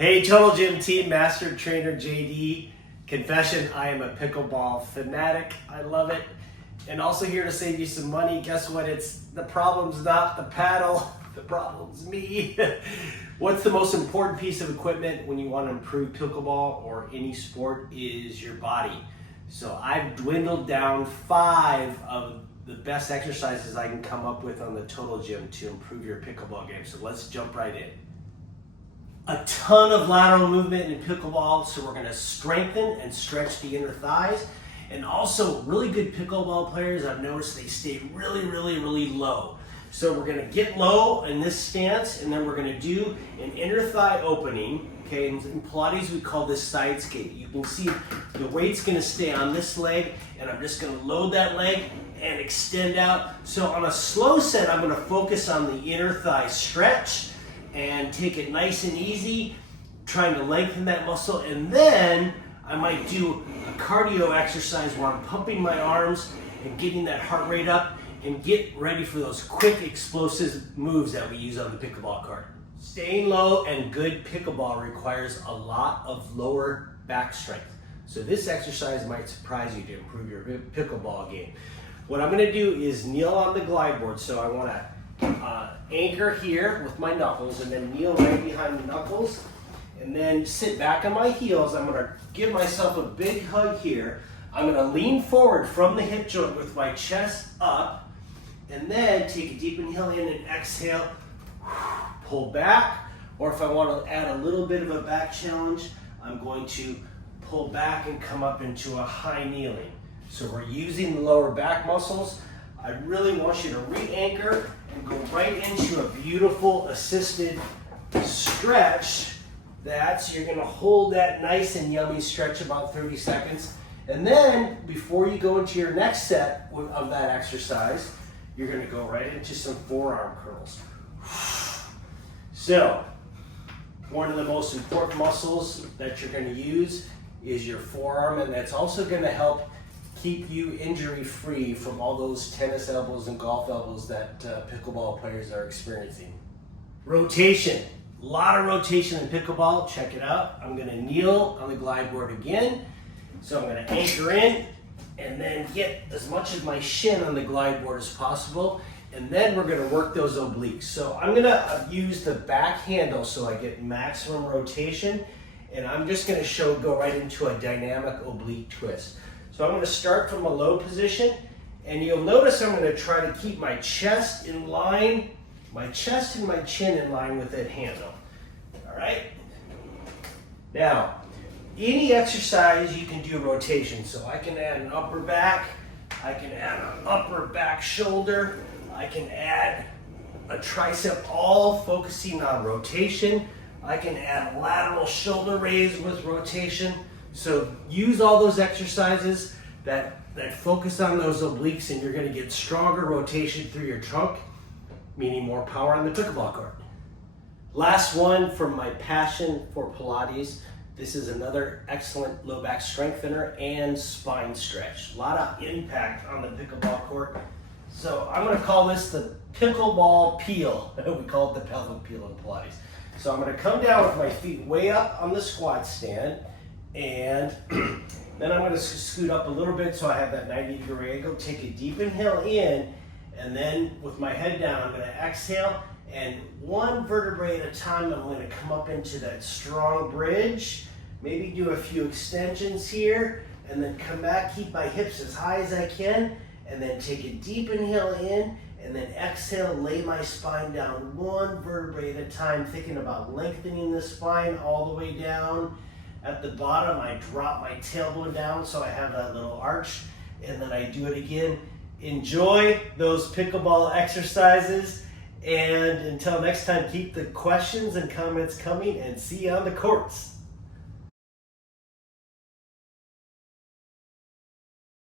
Hey Total Gym team, Master Trainer JD. Confession, I am a pickleball fanatic. I love it. And also here to save you some money. Guess what? The problem's not the paddle, the problem's me. What's the most important piece of equipment when you want to improve pickleball or any sport is your body. So I've dwindled down 5 of the best exercises I can come up with on the Total Gym to improve your pickleball game. So let's jump right in. A ton of lateral movement in pickleball, so we're going to strengthen and stretch the inner thighs. And also, really good pickleball players, I've noticed they stay really low. So we're going to get low in this stance, and then we're going to do an inner thigh opening. Okay, in Pilates we call this side skate. You can see the weight's going to stay on this leg, and I'm just going to load that leg and extend out. So on a slow set, I'm going to focus on the inner thigh stretch and take it nice and easy, trying to lengthen that muscle. And then I might do a cardio exercise where I'm pumping my arms and getting that heart rate up and get ready for those quick explosive moves that we use on the pickleball court. Staying low and good pickleball requires a lot of lower back strength. So this exercise might surprise you to improve your pickleball game. What I'm gonna do is kneel on the glide board. So I wanna anchor here with my knuckles and then kneel right behind the knuckles and then sit back on my heels. I'm gonna give myself a big hug here. I'm gonna lean forward from the hip joint with my chest up and then take a deep inhale in and exhale, pull back. Or if I wanna add a little bit of a back challenge, I'm going to pull back and come up into a high kneeling. So we're using the lower back muscles. I really want you to re-anchor and go right into a beautiful assisted stretch. So you're gonna hold that nice and yummy stretch about 30 seconds. And then before you go into your next set of that exercise, you're gonna go right into some forearm curls. So one of the most important muscles that you're gonna use is your forearm, and that's also gonna help keep you injury-free from all those tennis elbows and golf elbows that pickleball players are experiencing. Rotation, a lot of rotation in pickleball, check it out. I'm gonna kneel on the glide board again. So I'm gonna anchor in and then get as much of my shin on the glide board as possible. And then we're gonna work those obliques. So I'm gonna use the back handle so I get maximum rotation. And I'm just gonna go right into a dynamic oblique twist. So I'm going to start from a low position, and you'll notice I'm going to try to keep my chest in line, my chest and my chin in line with that handle. All right? Now, any exercise you can do rotation. So I can add an upper back, I can add an upper back shoulder, I can add a tricep, all focusing on rotation. I can add lateral shoulder raise with rotation. So use all those exercises that focus on those obliques, and you're going to get stronger rotation through your trunk, meaning more power on the pickleball court. Last one from my passion for Pilates. This is another excellent low back strengthener and spine stretch. A lot of impact on the pickleball court. So I'm going to call this the pickleball peel. We call it the pelvic peel in Pilates. So I'm going to come down with my feet way up on the squat stand. And then I'm going to scoot up a little bit so I have that 90-degree angle. Take a deep inhale in, and then with my head down, I'm going to exhale. And one vertebrae at a time, I'm going to come up into that strong bridge. Maybe do a few extensions here, and then come back, keep my hips as high as I can, and then take a deep inhale in, and then exhale, lay my spine down one vertebrae at a time, thinking about lengthening the spine all the way down. At the bottom, I drop my tailbone down so I have that little arch, and then I do it again. Enjoy those pickleball exercises, and until next time, keep the questions and comments coming, and see you on the courts.